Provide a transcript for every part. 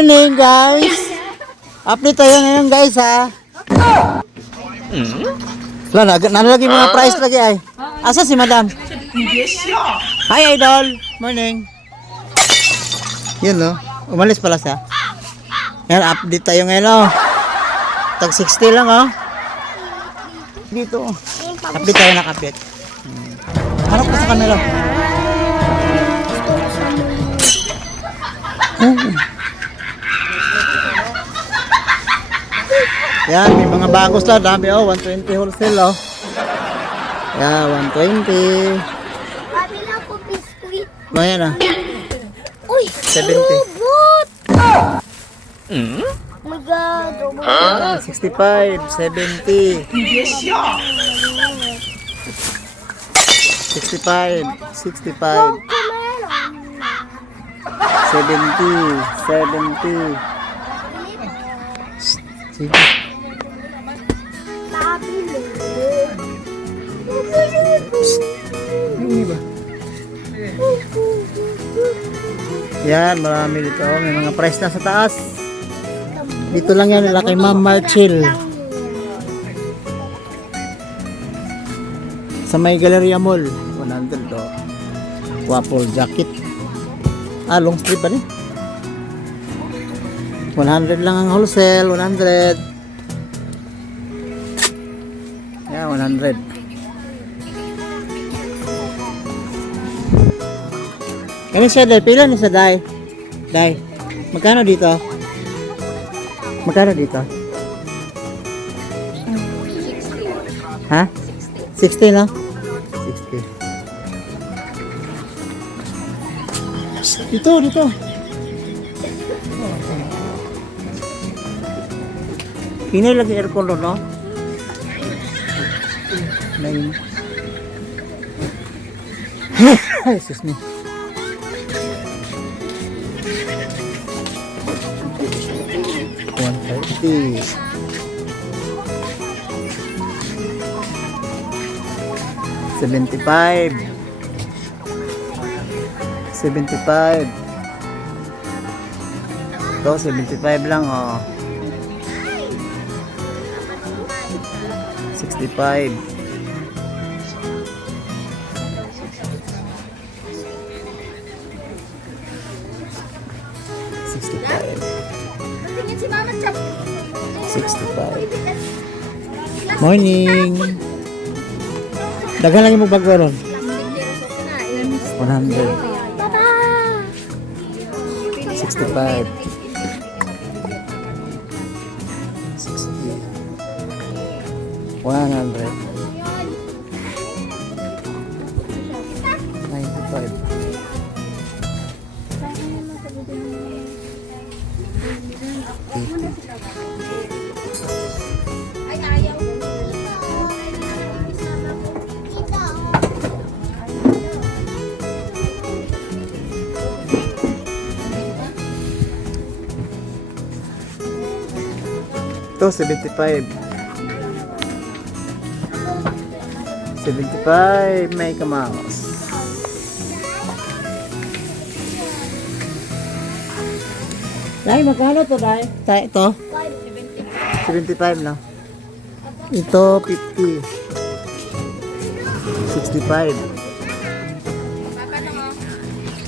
Morning guys! Update tayo ngayon guys ha. Wala, nalagay mga price lagi ay. Asa si madam? Hi idol! Morning! Yun no, umalis pala siya. Ngayon, update tayo ngayon oh. Tag 60 lang oh. Dito oh. Update tayo nak-update. Harap ko sa camera. Yan, may mga bagos lang. Dami oh, 120 wholesale oh. Yeah, 120. Sabi lang po biskuit. Ayan ah. Uy! 70. Robot! Oh my God! Robot! 65, 70. 65, 65. 70, 70. Sige. Yung iba. Yan, marami dito. May mga price na sa taas. Dito lang yan, nila kay Ma'am Marchil. Sa may Galleria Mall. 100 to. Waffle jacket. Long sleeve ba rin? 100 lang ang wholesale. 100. Yeah, 100. Kami siya dahil. Pila ni sa dahil. Dahil. Magkano dito? Magkano dito? Ha? 60 no? 60. Dito, dito. Pinay lagi aircon no? May... Ay, excuse me. $130. 75. 75. Ito, 75 lang oh. 65. 65. Morning. Daghan lang yung bago ron. 100. 65. 60. 100. 95. 80. Ito, 75. 75, may kamaos. Dahil, magkano to, Dahil? Ito? 75 na. Ito, 50. 65.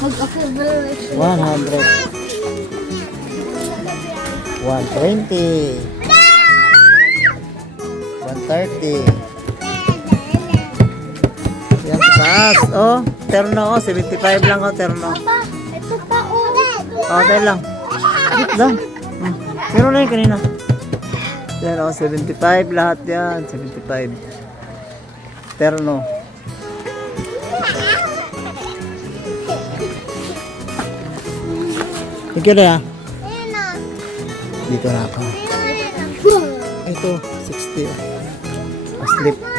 100. 120. 130. Yan taas. Oh, terno oh. 75 lang oh, terno. Papa, ito pa ulit. Oh, dahil lang. Lang. Meron na yun kanina. Yan oh, 75 lahat yan. 75. Terno. Ikaw na ya? Dito na ako. Ito, 60. Slip. 50.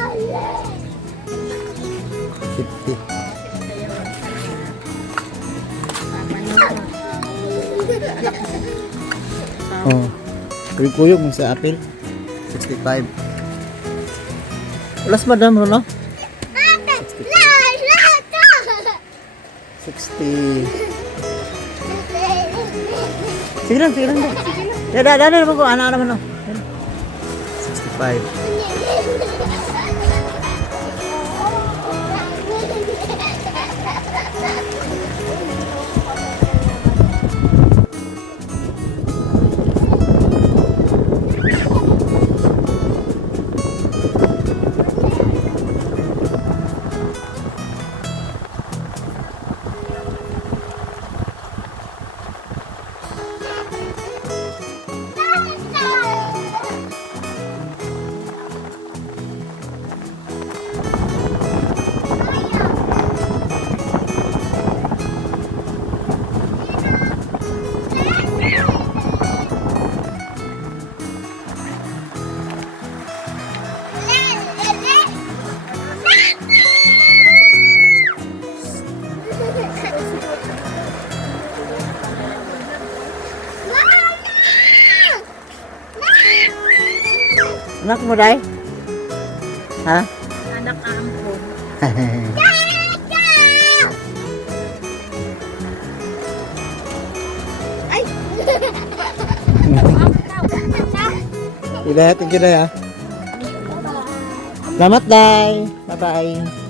Oh. Kuyog mo sa apple. 65. Alas madam no? 60. Sige lang, sige lang. Dada naman ko, anak naman. 65. Anak mo, Day? Ha? Anak ko. Ay! Thank you, Day, ha? Salamat, Day. Bye-bye.